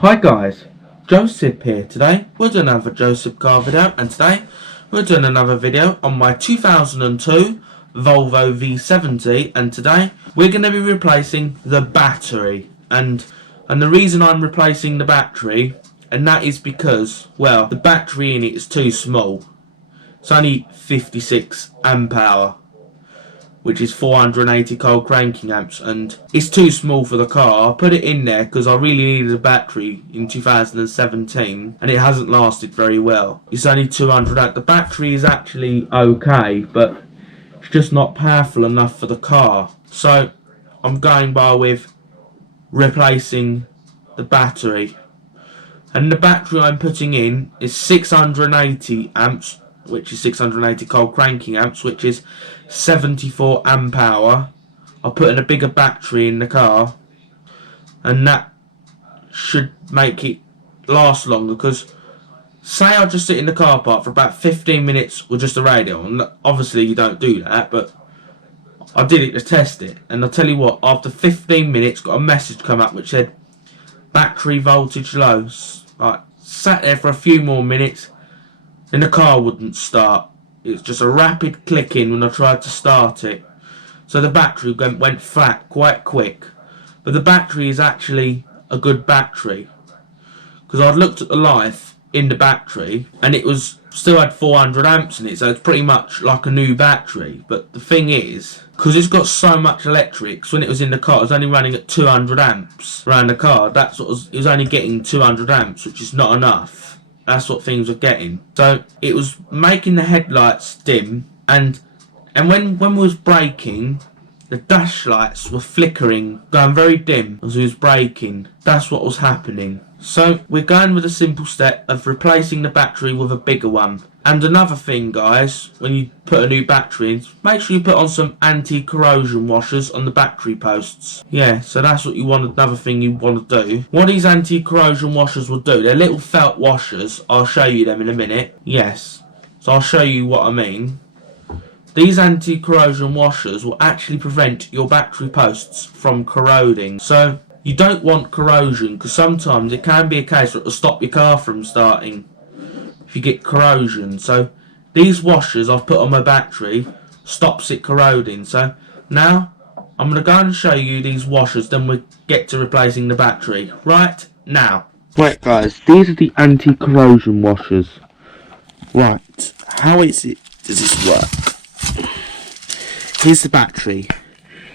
Hi guys, Joseph here. Today we're doing another Joseph car video, and today we're doing another video on my 2002 Volvo V70, and today we're going to be replacing the battery. And the reason I'm replacing the battery, and that is because, well, the battery in it is too small. It's only 56 amp hour, which is 480 cold cranking amps, and it's too small for the car. I put it in there because I really needed a battery in 2017, and it hasn't lasted very well. It's only 200 amp. The battery is actually okay, but it's just not powerful enough for the car. So I'm going by with replacing the battery, and the battery I'm putting in is 680 amps, which is 680 cold cranking amps, which is 74 amp hour. I'll put in a bigger battery in the car, and that should make it last longer. Because say I just sit in the car park for about 15 minutes with just the radio on. Obviously you don't do that, but I did it to test it, and I'll tell you what, after 15 minutes got a message come up which said battery voltage low. I sat there for a few more minutes and the car wouldn't start. It's just a rapid clicking when I tried to start it. So the battery went flat quite quick. But the battery is actually a good battery, because I'd looked at the life in the battery and it was still had 400 amps in it, so it's pretty much like a new battery. But the thing is, because it's got so much electrics, when it was in the car it was only running at 200 amps around the car. It was only getting 200 amps, which is not enough. That's what things were getting. So it was making the headlights dim, and when we was braking, the dash lights were flickering, going very dim as we was braking. That's what was happening. So we're going with a simple step of replacing the battery with a bigger one. And another thing, guys, when you put a new battery in, make sure you put on some anti-corrosion washers on the battery posts. Yeah, so that's what you want. Another thing you want to do. What these anti-corrosion washers will do, they're little felt washers. I'll show you them in a minute. Yes, so I'll show you what I mean. These anti-corrosion washers will actually prevent your battery posts from corroding. So you don't want corrosion, because sometimes it can be a case where it will stop your car from starting if you get corrosion. So these washers I've put on my battery stops it corroding. So now I'm going to go and show you these washers, then we'll get to replacing the battery right now. Right guys, these are the anti-corrosion washers. Right, how does this work? Here's the battery.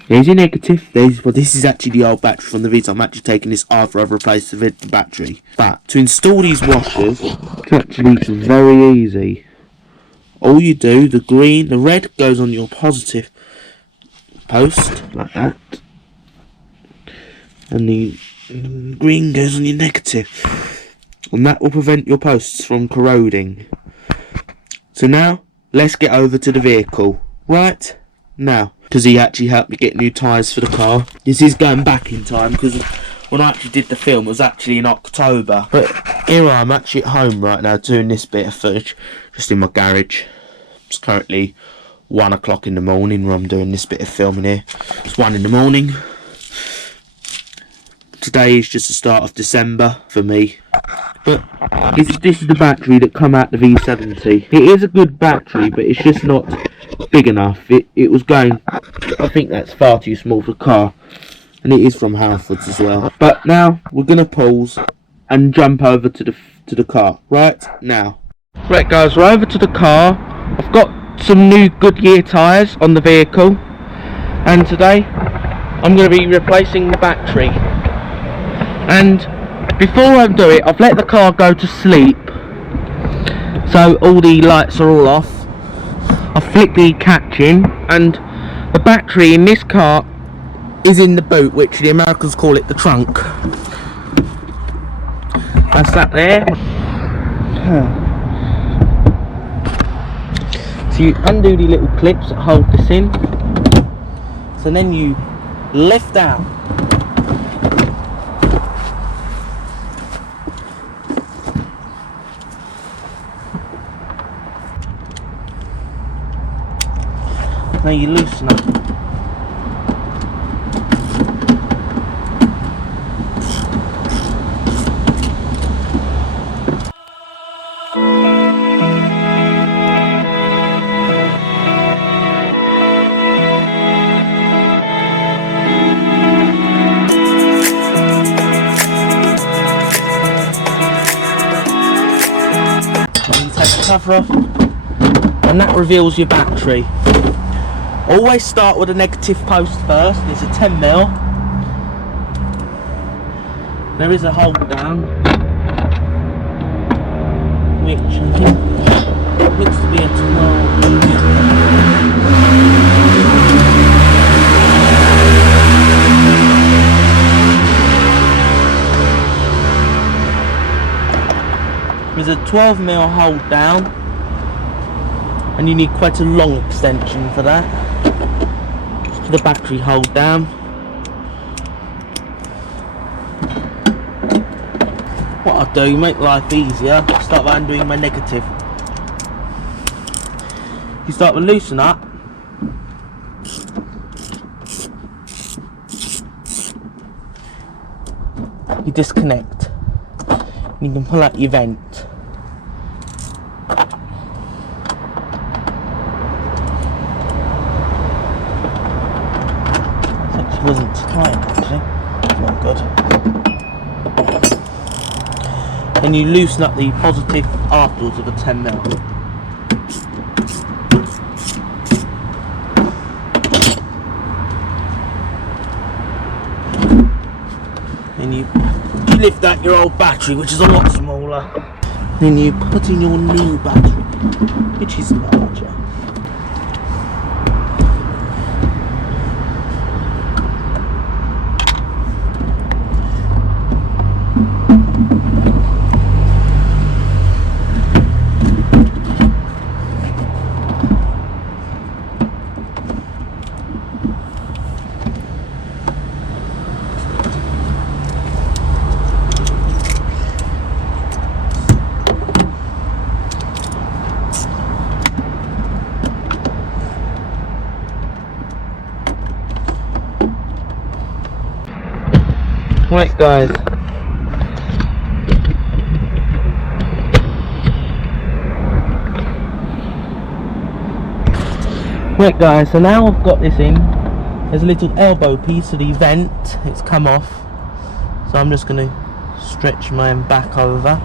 There's your negative. This is actually the old battery from the V70. I'm actually taking this after I've replaced the battery. But to install these washers, it's very easy. All you do, the red goes on your positive post, like that. And the green goes on your negative. And that will prevent your posts from corroding. So now, let's get over to the vehicle. Right now, because he actually helped me get new tyres for the car. This is going back in time, because when I actually did the film it was actually in October. But here I'm actually at home right now doing this bit of footage, just in my garage. It's currently 1 o'clock in the morning where I'm doing this bit of filming here. It's 1 in the morning. Today is just the start of December for me. But this is the battery that come out the V70. It is a good battery, but it's just not big enough. It was going, I think that's far too small for the car, and it is from Halfords as well. But now we're gonna pause and jump over to the car right now. Right guys, we're over to the car. I've got some new Goodyear tyres on the vehicle, and today I'm going to be replacing the battery. And before I do it, I've let the car go to sleep, so all the lights are all off. I flick the catch in, and the battery in this car is in the boot, which the Americans call it the trunk. That's that there. So you undo the little clips that hold this in, so then you lift out. Now you loosen up. cover off, and that reveals your battery. Always start with a negative post first. There's a 10mm. There is a hold down, which I think looks to be a 12. There's a 12mm hold down, and you need quite a long extension for that, for the battery hold down. What I'll do, make life easier, start by undoing my negative. You start with loosen up. You disconnect. You can pull out your vent. It actually wasn't tight, actually. Not good. Then you loosen up the positive afterwards of a 10mm. And you lift out your old battery, which is a lot smaller. Then you put in your new battery, which is larger. Right guys, so now I've got this in. There's a little elbow piece of the vent, it's come off, so I'm just going to stretch mine back over.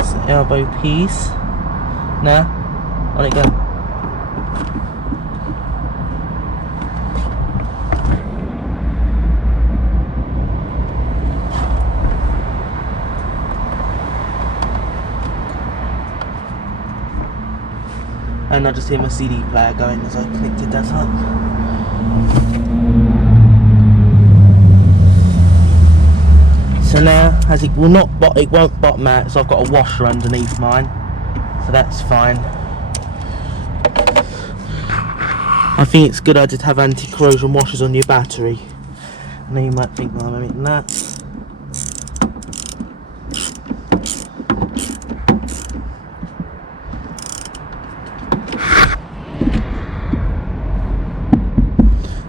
It's the elbow piece. Now, on it go. And I just hear my CD player going as I connected that up. So now, as it will not, it won't bottom out, so I've got a washer underneath mine, so that's fine. I think it's a good idea to have anti-corrosion washers on your battery. I know you might think, well, I'm omitting that.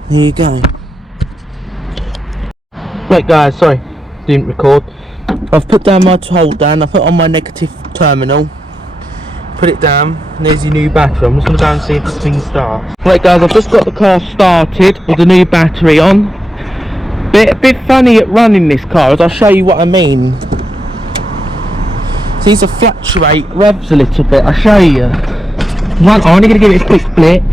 There you go. Right guys, sorry, didn't record. I've put down my hold down, I've put on my negative terminal, put it down, and there's your new battery. I'm just going to go and see if this thing starts. Right guys, I've just got the car started with the new battery on. A bit funny at running this car, as I'll show you what I mean. So these fluctuate revs a little bit, I'll show you. I'm only going to give it a quick flick.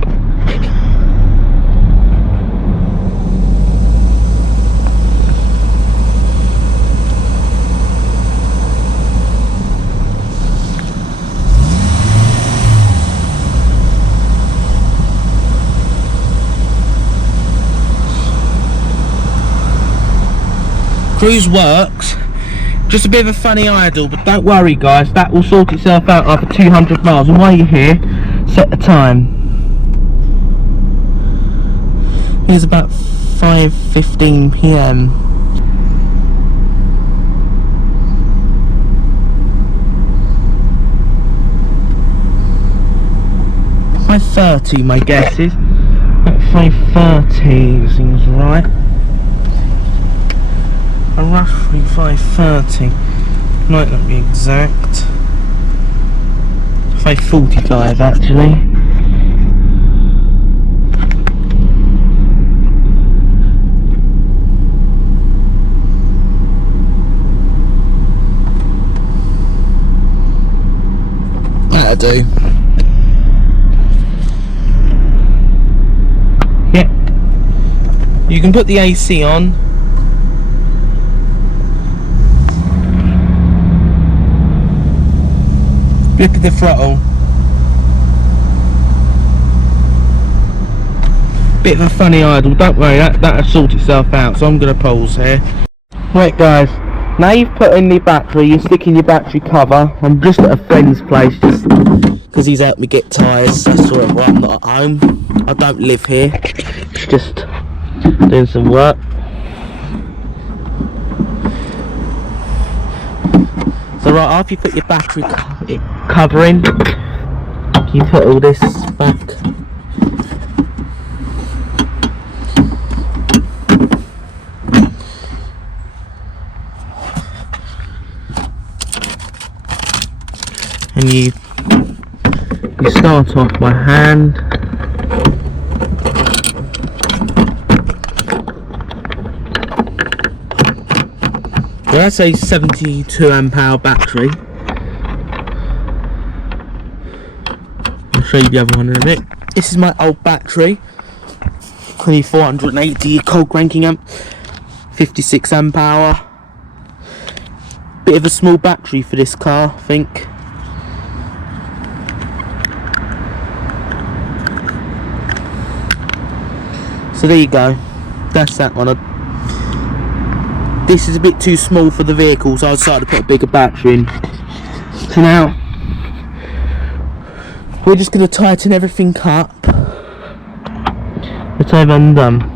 Cruise works, just a bit of a funny idle, but don't worry guys, that will sort itself out after 200 miles. And while you're here, set the time. Here's about 5:15 PM. $5:30 my guess is. At 5:30 seems right. A roughly 5:30, might not be exact. 5:45 actually. that'll do. Yeah. You can put the AC on. Flip the throttle. Bit of a funny idle, don't worry, that'll sort itself out, so I'm going to pause here. Right guys, now you've put in the battery, you stick in your battery cover. I'm just at a friend's place, just because he's helped me get tyres, that's sort of why I'm not at home. I don't live here, just doing some work. So right after you put your battery cover in, you put all this back. And you start off by hand. Well, that's a 72 amp hour battery. I'll show you the other one in a bit. This is my old battery. Only 480 cold cranking amp, 56 amp hour. Bit of a small battery for this car, I think. So there you go, that's that one. This is a bit too small for the vehicle, so I decided to put a bigger battery in. So now, we're just going to tighten everything up. It's over and done.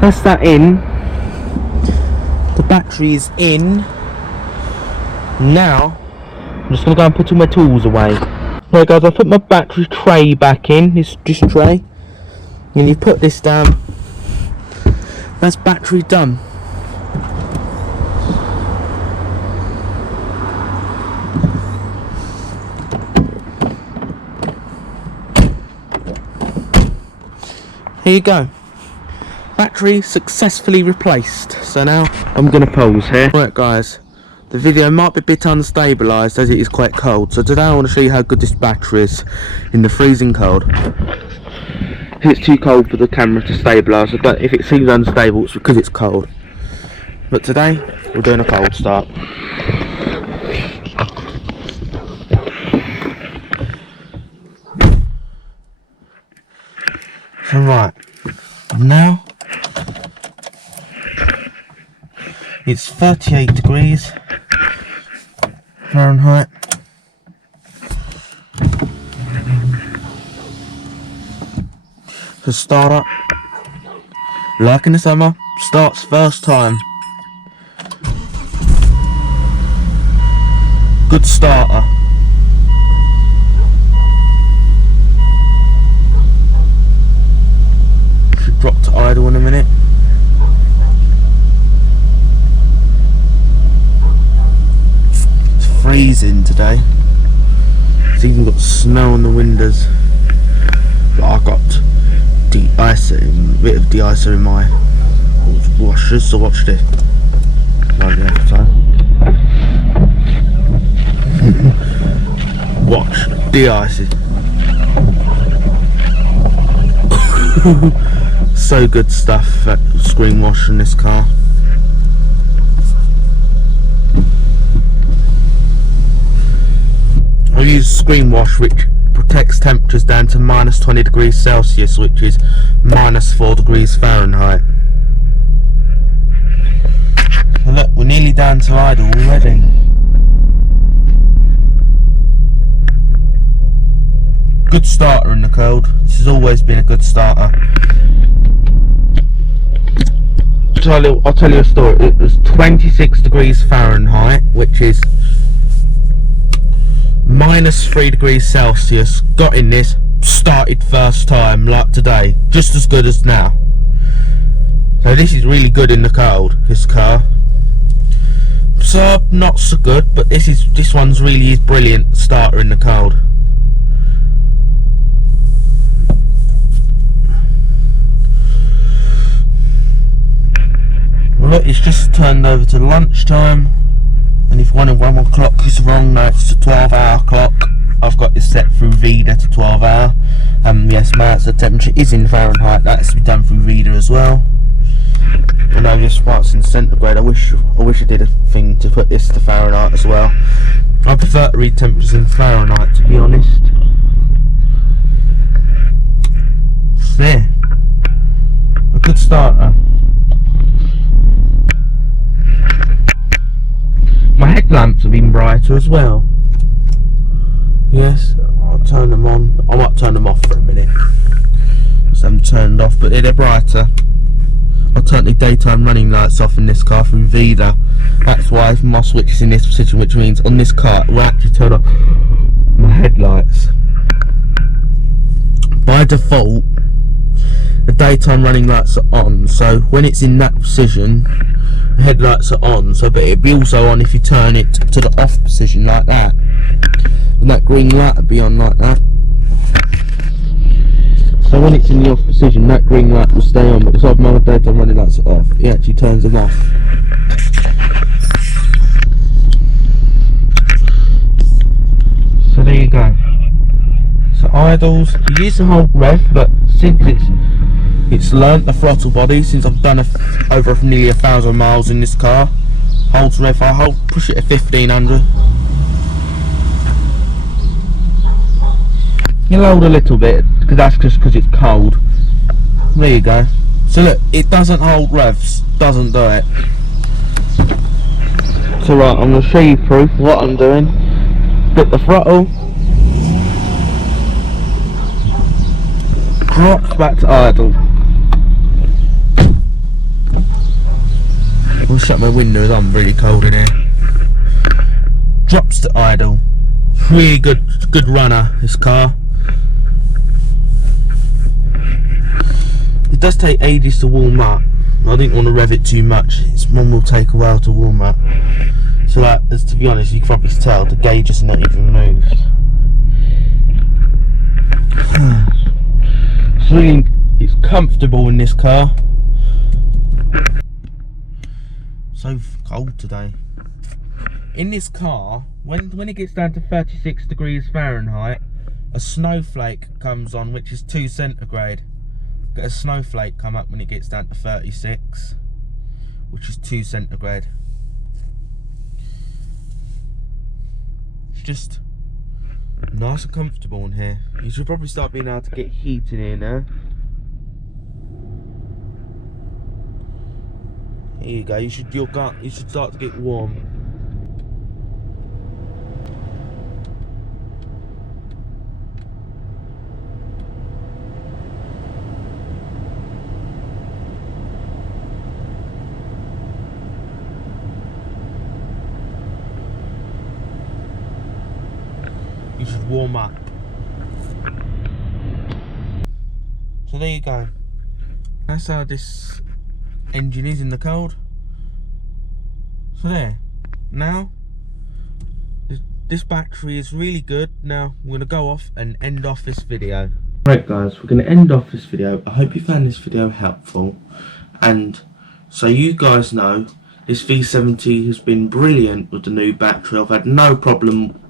That's that in. The battery is in. Now I'm just gonna go and put all my tools away. Right guys, I put my battery tray back in, this tray, and you put this down. That's battery done. Here you go. Battery successfully replaced. So now I'm going to pause here. Right guys, the video might be a bit unstabilised as it is quite cold. So today I want to show you how good this battery is in the freezing cold. If it's too cold for the camera to stabilise, but if it seems unstable, it's because it's cold. But today we're doing a cold start. So right, now it's 38 degrees Fahrenheit. So start up, like in the summer, starts first time. Good starter. Should drop to idle in a minute. It's freezing today. It's even got snow on the windows. But I got de-icer, a bit of de-icer in my washers, so watch this. Like the other time. Watch, de-icing. So good stuff, that screen wash in this car. I use screen wash which protects temperatures down to minus 20 degrees Celsius, which is minus 4 degrees Fahrenheit. So look, we're nearly down to idle already. Good starter in the cold. This has always been a good starter. I'll tell you a story. It was 26 degrees Fahrenheit, which is -3 degrees Celsius. Got in this, started first time like today, just as good as now. So this is really good in the cold, this car. So not so good, but this one's really is brilliant starter in the cold. Well, look, it's just turned over to lunchtime, and if 1 o'clock is wrong, no, it's a 12-hour clock. I've got this set through VEDA to 12-hour. Yes, the temperature is in Fahrenheit. That's to be done through VEDA as well. I know this part's in centigrade. I wish I did a thing to put this to Fahrenheit as well. I prefer to read temperatures in Fahrenheit, to be honest. It's there. A good starter. My headlamps have been brighter as well. Yes, I'll turn them on. I might turn them off for a minute. So I'm turned off, but they're brighter. I'll turn the daytime running lights off in this car from VEDA. That's why my switch is in this position, which means on this car it will actually turn off my headlights. By default, the daytime running lights are on, so when it's in that position, the headlights are on. So, but it'll be also on if you turn it to the off position like that, and that green light will be on like that. So when it's in the off position, that green light will stay on, but if my daytime running lights are off, it actually turns them off. So there you go. So idles, you use the whole rev, but since it's learnt the throttle body, since I've done over nearly 1,000 miles in this car, holds rev, I push it at 1500. You load a little bit, because that's just because it's cold. There you go. So look, it doesn't hold revs, doesn't do it. So right, I'm going to show you proof of what I'm doing. Put the throttle, drops back to idle. I'll shut my windows, I'm really cold in here. Drops to idle. Really good runner, this car. It does take ages to warm up. I didn't want to rev it too much. This one will take a while to warm up. So like, to be honest, you can probably tell the gauge has not even moved. It's comfortable in this car. So cold today. In this car, when it gets down to 36 degrees Fahrenheit, a snowflake comes on, which is 2 centigrade. Get a snowflake come up when it gets down to 36, which is 2 centigrade. It's just nice and comfortable in here. You should probably start being able to get heat in here now. Here you go. You should start to get warm. You should warm up. So there you go. That's how this engine is in the cold. So there. Now this battery is really good. Now we're gonna go off and end off this video. Right guys, we're gonna end off this video. I hope you found this video helpful, and so you guys know this V70 has been brilliant with the new battery. I've had no problem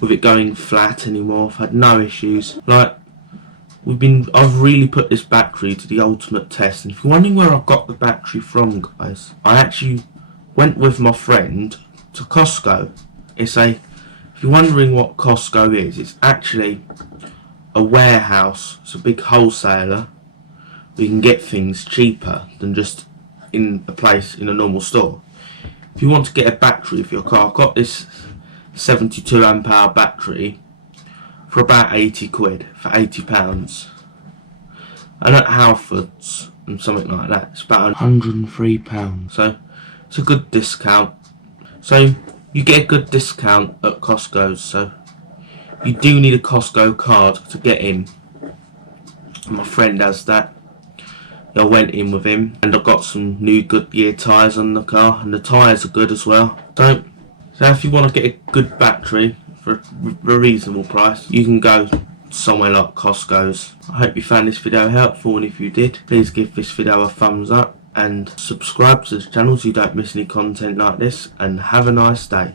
with it going flat anymore. I've had no issues. Like, I've really put this battery to the ultimate test. And if you're wondering where I got the battery from, guys, I actually went with my friend to Costco. If you're wondering what Costco is, it's actually a warehouse. It's a big wholesaler where you can get things cheaper than just in a place in a normal store. If you want to get a battery for your car, I've got this 72 amp hour battery. for about 80 quid, for £80. And at Halfords and something like that, it's about £103. So it's a good discount. So you get a good discount at Costco's. So you do need a Costco card to get in. My friend has that. I went in with him and I got some new Goodyear tyres on the car, and the tyres are good as well. So if you want to get a good battery for a reasonable price, you can go somewhere like Costco's. I hope you found this video helpful, and if you did, please give this video a thumbs up and subscribe to this channel so you don't miss any content like this, and have a nice day.